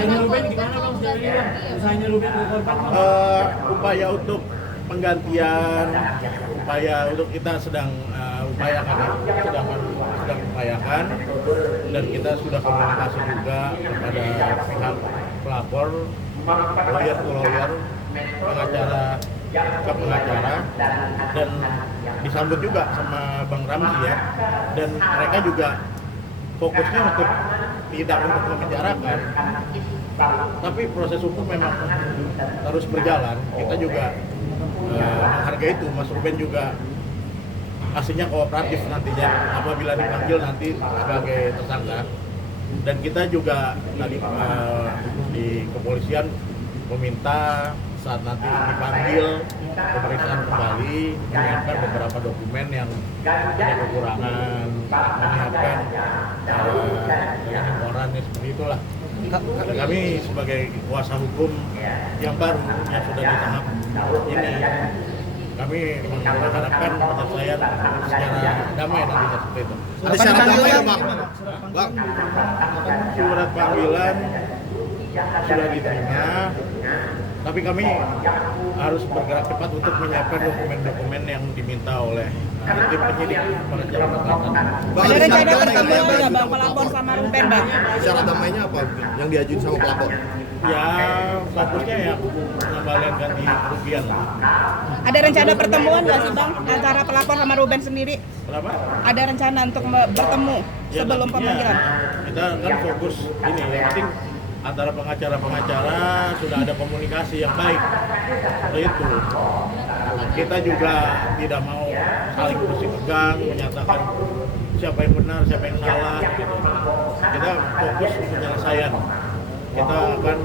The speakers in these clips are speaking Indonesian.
Usahanya Ruben gimana bang? Sejauh ini bang? Usahanya Ruben ke korban bang? Upaya untuk penggantian, upaya untuk kita sedang upayakan, sedang upayakan, dan kita sudah komunikasi juga kepada pihak pelapor, lawyer to lawyer, pengacara ke pengacara, dan disambut juga sama Bang Ramzi ya, dan mereka juga fokusnya untuk tidak untuk memenjarakan, tapi proses hukum memang harus berjalan. Kita juga menghargai itu. Mas Ruben juga aslinya kooperatif nantinya apabila dipanggil nanti sebagai tersangka, dan kita juga tadi di kepolisian meminta saat nanti dipanggil pemeriksaan kembali menyiapkan beberapa dokumen yang ada kekurangan, menyiapkan laporan seperti itulah. Dan kami sebagai kuasa hukum yang baru yang sudah di tahap ini, kami mengharapkan penyelesaian secara damai nantinya seperti itu. Ada syarat damai ya bang? Bang, Surat panggilan sudah diterima, tapi kami harus bergerak cepat untuk menyiapkan dokumen-dokumen yang diminta oleh tim penyidik pada Jakarta Selatan. Ada rencana pertemuan nggak bang pelapor sama Ruben bang? syarat damainya apa yang diajuin sama pelapor? Ya fokusnya ya pengembalian ganti kerugian. Ada rencana pertemuan nggak sih bang antara pelapor sama Ruben sendiri? Kenapa? Ada rencana untuk bertemu sebelum pemanggilan? Kita kan fokus ini, yang penting antara pengacara-pengacara sudah ada komunikasi yang baik. Itu kita juga tidak mau saling bersitegang menyatakan siapa yang benar, siapa yang salah gitu. Kita fokus penyelesaian. Kita akan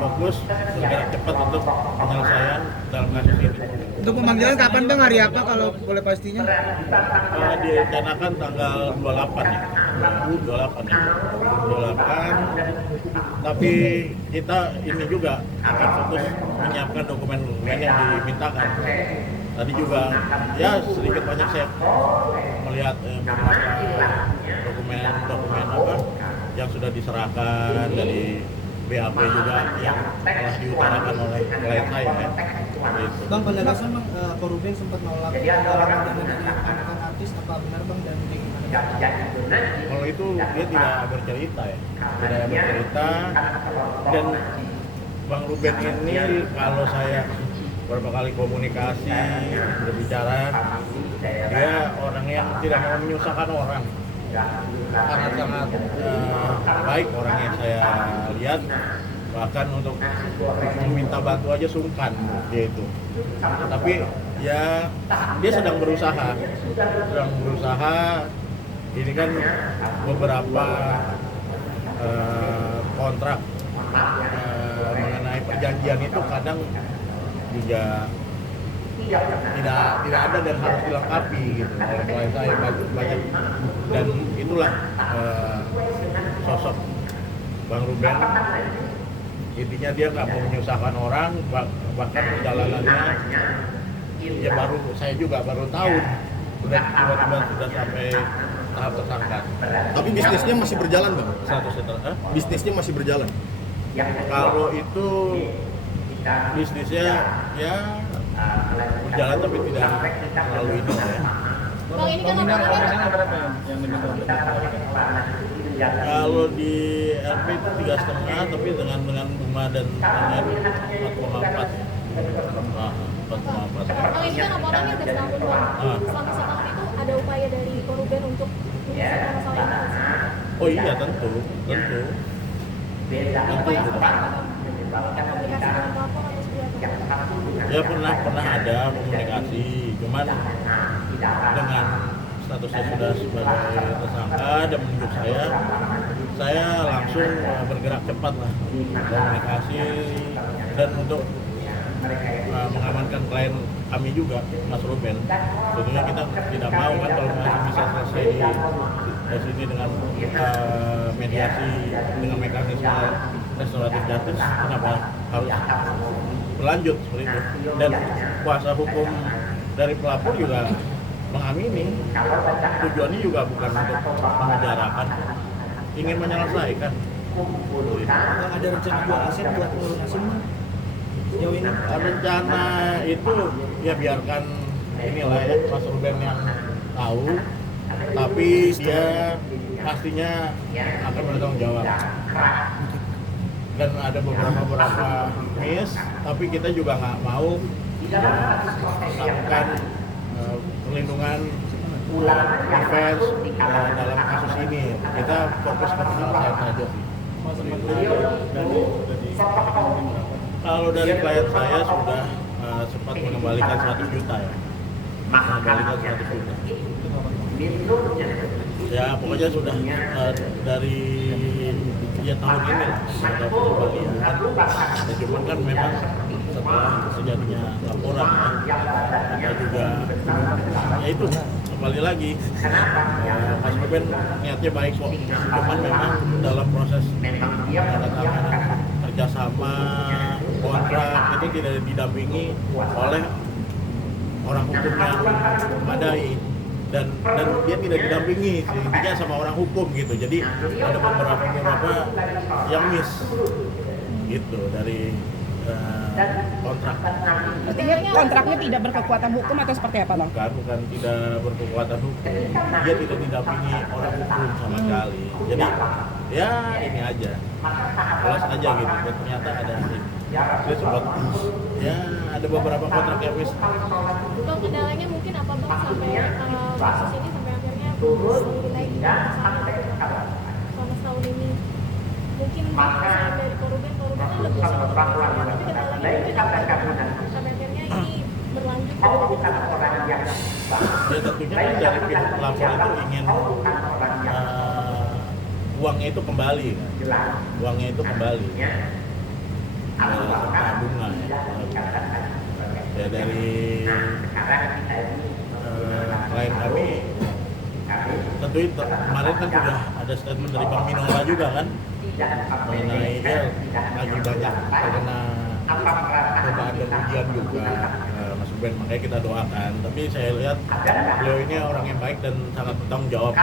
fokus bergerak cepat untuk penyelesaian dalam kasus ini. Untuk pemanggilan kapan bang, hari apa kalau boleh pastinya? Direncanakan tanggal 28 ya. 28 ya. 28. Tapi kita ini juga akan fokus menyiapkan dokumen-dokumen yang dimintakan. Tadi juga ya sedikit banyak saya melihat beberapa dokumen apa yang sudah diserahkan dari BAP juga yang telah diutarakan oleh klien saya ya. Gitu. Bang, penjelasan bang, Pak Ruben sempat nolak tawaran dana dari anak artis, apa benar bang, dan bagaimana? Kalau itu dia tidak bercerita ya, tidak bercerita. Dan Bang Ruben ini kalau saya beberapa kali komunikasi berbicara, dia orang yang tidak mau menyusahkan orang, sangat-sangat baik orang yang saya lihat, bahkan untuk meminta bantu aja sungkan dia itu. Tapi ya dia sedang berusaha. Ini kan beberapa kontrak mengenai perjanjian itu kadang juga tidak ada dan harus dilengkapi gitu. Kalau saya banyak, dan itulah sosok Bang Ruben. Intinya dia nggak mau menyusahkan orang, bahkan perjalanannya ya saya juga baru tahu udah tiba-tiba sudah sampai tahap tersangka. Tapi bisnisnya masih berjalan bang? Bisnisnya masih berjalan. Kalau itu bisnisnya ya berjalan tapi tidak terlalu ini ya. Bang, ini kan Nominalnya berapa yang diminta? Kalau di LP itu 3,5, tapi dengan bunga dan 4,4 ya. 4,4. Bang, ini kan laporannya udah setahun bang. Selama setahun itu ada upaya dari Ruben untuk menyelesaikan masalah ini? Oh iya tentu. Upaya seperti apa bang? Komunikasi dengan pelapor atau seperti apa? Ya pernah ada komunikasi, cuman dengan statusnya sudah sebagai tersangka dan menunjuk saya langsung bergerak cepat lah komunikasi, dan untuk mengamankan klien kami juga, Mas Ruben. Tentunya kita tidak mau kan kalau masih bisa selesai di sini dengan mediasi dengan mekanisme restoratif justice, kenapa harus berlanjut seperti itu. Dan kuasa hukum dari pelapor juga mengamini, tujuannya juga bukan untuk memenjarakan, ingin menyelesaikan. Bang, ada rencana jual aset buat melunasin Bang? Sejauh ini? Rencana itu ya biarkan inilah ya Mas Ruben yang tahu, tapi dia pastinya akan bertanggung jawab. Dan ada beberapa miss, tapi kita juga nggak mau melakukan perlindungan defense dalam kasus ini. Kita fokus ke penyelesaian saja sih. Kalau dari klien saya sudah sempat mengembalikan 100 juta ya. Mengembalikan 100 juta. Ya pokoknya sudah dari tahun ini lah ada pengembalian. Ya, cuman kan memang setelah terjadinya laporan kita juga ya itu kembali lagi Mas Ruben niatnya baik kok, cuman memang dalam proses penandatanganan kerjasama kontrak itu tidak didampingi oleh orang hukum yang memadai dan dia tidak didampingi intinya sama orang hukum gitu, jadi ada beberapa yang miss gitu dari kontrak. Artinya kontraknya tidak berkekuatan hukum atau seperti apa Bang? Bukan tidak berkekuatan hukum, dia tidak didampingi orang hukum sama sekali, jadi ya ini aja kelas aja gitu, dan ternyata ada ini dia sempat ya ada beberapa kontrak yang miss. Bang, kendalanya mungkin apa Bang sampai kasus ini sampai akhirnya selesai di selama setahun ini? Mungkin misalnya dari Koruben kan lebih sibuk tapi kendalanya mungkin apa sampai akhirnya ini berlanjut Ya tentunya kan dari pihak pelapor itu ingin uangnya itu kembali kan? Uangnya itu kembali serta bunga ya dari klien kami tentu itu kemarin kan sudah ada statement dari Bang Minola juga kan mengenai dia lagi banyak terkena cobaan dan ujian juga Mas Ruben, makanya kita doakan, tapi saya lihat beliau ini orang yang baik dan sangat bertanggung jawab.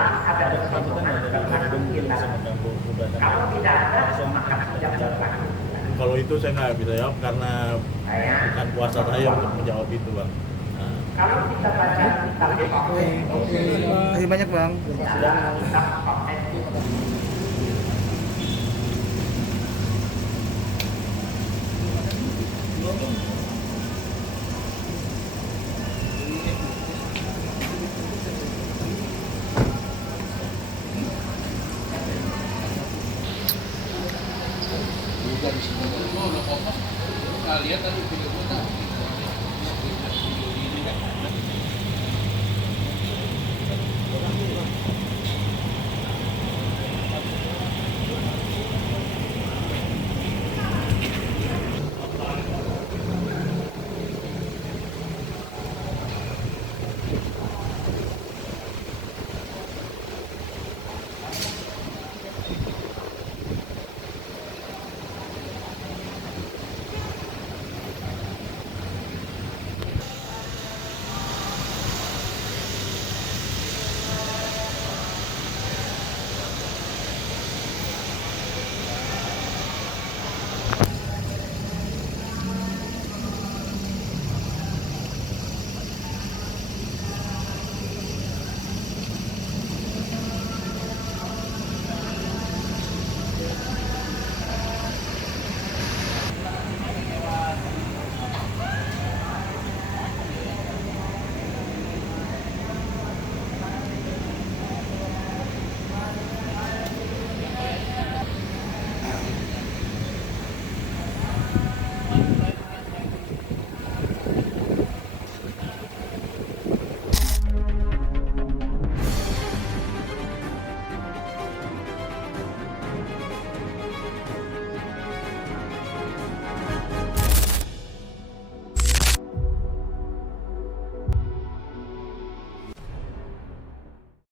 Kalau itu saya nggak bisa jawab karena bukan kuasa saya untuk menjawab itu Bang. Terima kasih banyak Bang. Udah di sini, udah kopas, kalian tadi video